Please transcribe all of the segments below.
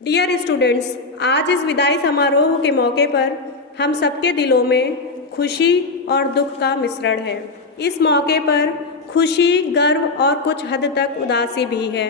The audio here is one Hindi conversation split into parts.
डियर स्टूडेंट्स, आज इस विदाई समारोह के मौके पर हम सबके दिलों में खुशी और दुख का मिश्रण है। इस मौके पर खुशी, गर्व और कुछ हद तक उदासी भी है।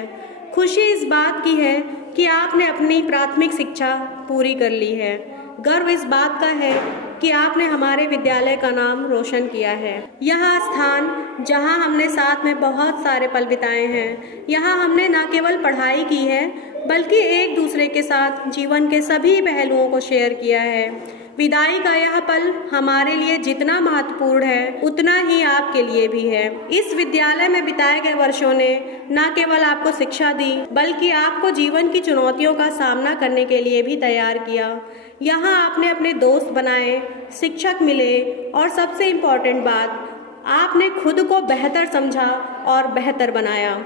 खुशी इस बात की है कि आपने अपनी प्राथमिक शिक्षा पूरी कर ली है। गर्व इस बात का है कि आपने हमारे विद्यालय का नाम रोशन किया है। यह स्थान जहां हमने साथ में बहुत सारे पल बिताए हैं, यहाँ हमने न केवल पढ़ाई की है बल्कि एक दूसरे के साथ जीवन के सभी पहलुओं को शेयर किया है। विदाई का यह पल हमारे लिए जितना महत्वपूर्ण है उतना ही आपके लिए भी है। इस विद्यालय में बिताए गए वर्षों ने न केवल आपको शिक्षा दी बल्कि आपको जीवन की चुनौतियों का सामना करने के लिए भी तैयार किया। यहाँ आपने अपने दोस्त बनाए, शिक्षक मिले और सबसे इम्पोर्टेंट बात, आपने खुद को बेहतर समझा और बेहतर बनाया।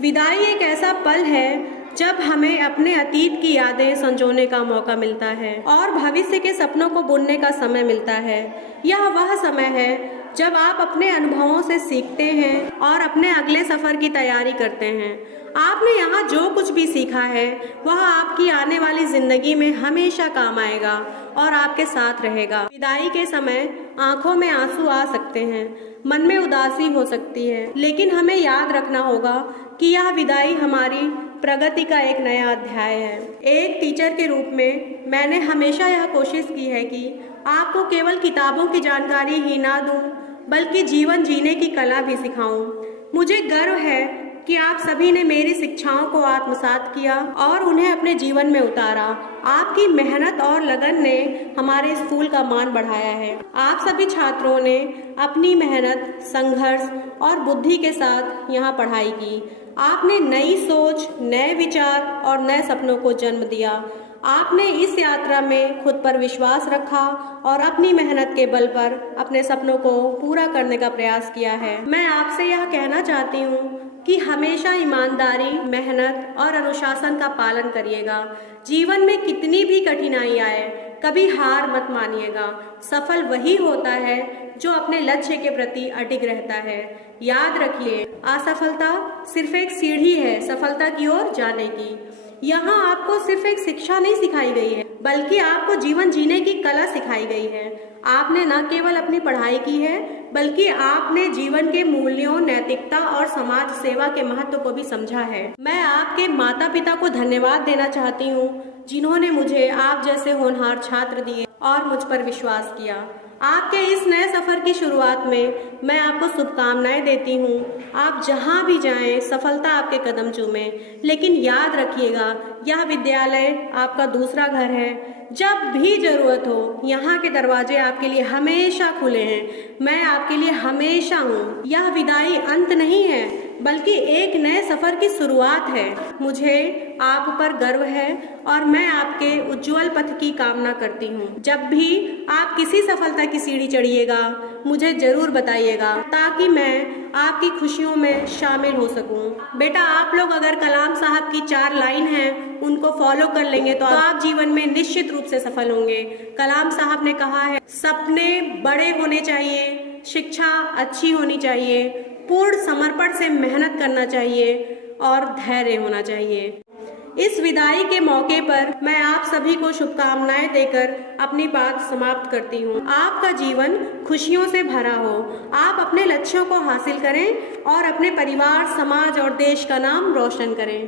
विदाई एक ऐसा पल है जब हमें अपने अतीत की यादें संजोने का मौका मिलता है और भविष्य के सपनों को बुनने का समय मिलता है। यह वह समय है जब आप अपने अनुभवों से सीखते हैं और अपने अगले सफ़र की तैयारी करते हैं। आपने यहाँ जो कुछ भी सीखा है वह आपकी आने वाली ज़िंदगी में हमेशा काम आएगा और आपके साथ रहेगा। विदाई के समय आंखों में आंसू आ सकते हैं, मन में उदासी हो सकती है, लेकिन हमें याद रखना होगा कि यह विदाई हमारी प्रगति का एक नया अध्याय है। एक टीचर के रूप में मैंने हमेशा यह कोशिश की है कि आपको केवल किताबों की जानकारी ही ना दूं बल्कि जीवन जीने की कला भी सिखाऊं। मुझे गर्व है कि आप सभी ने मेरी शिक्षाओं को आत्मसात किया और उन्हें अपने जीवन में उतारा। आपकी मेहनत और लगन ने हमारे स्कूल का मान बढ़ाया है। आप सभी छात्रों ने अपनी मेहनत, संघर्ष और बुद्धि के साथ यहाँ पढ़ाई की। आपने नई सोच, नए विचार और नए सपनों को जन्म दिया। आपने इस यात्रा में खुद पर विश्वास रखा और अपनी मेहनत के बल पर अपने सपनों को पूरा करने का प्रयास किया है। मैं आपसे यह कहना चाहती हूँ कि हमेशा ईमानदारी, मेहनत और अनुशासन का पालन करिएगा। जीवन में कितनी भी कठिनाई आए, कभी हार मत मानिएगा। सफल वही होता है जो अपने लक्ष्य के प्रति अडिग रहता है। याद रखिए, असफलता सिर्फ एक सीढ़ी है सफलता की ओर जाने की। यहाँ आपको सिर्फ एक शिक्षा नहीं सिखाई गई है बल्कि आपको जीवन जीने की कला सिखाई गई है। आपने न केवल अपनी पढ़ाई की है बल्कि आपने जीवन के मूल्यों, नैतिकता और समाज सेवा के महत्व को भी समझा है। मैं आपके माता पिता को धन्यवाद देना चाहती हूँ जिन्होंने मुझे आप जैसे होनहार छात्र दिए और मुझ पर विश्वास किया। आपके इस नए सफर की शुरुआत में मैं आपको शुभकामनाएं देती हूँ। आप जहाँ भी जाएं, सफलता आपके कदम चूमे। लेकिन याद रखिएगा, यह विद्यालय आपका दूसरा घर है। जब भी जरूरत हो, यहाँ के दरवाजे आपके लिए हमेशा खुले हैं। मैं आपके लिए हमेशा हूँ। यह विदाई अंत नहीं है बल्कि एक नए सफर की शुरुआत है। मुझे आप पर गर्व है और मैं आपके उज्जवल पथ की कामना करती हूँ। जब भी आप किसी सफलता की सीढ़ी चढ़िएगा मुझे जरूर बताइएगा ताकि मैं आपकी खुशियों में शामिल हो सकूं। बेटा, आप लोग अगर कलाम साहब की 4 लाइन हैं उनको फॉलो कर लेंगे तो आप जीवन में निश्चित रूप से सफल होंगे। कलाम साहब ने कहा है, सपने बड़े होने चाहिए, शिक्षा अच्छी होनी चाहिए, पूर्ण समर्पण से मेहनत करना चाहिए और धैर्य होना चाहिए। इस विदाई के मौके पर मैं आप सभी को शुभकामनाएं देकर अपनी बात समाप्त करती हूँ। आपका जीवन खुशियों से भरा हो। आप अपने लक्ष्यों को हासिल करें और अपने परिवार, समाज और देश का नाम रोशन करें।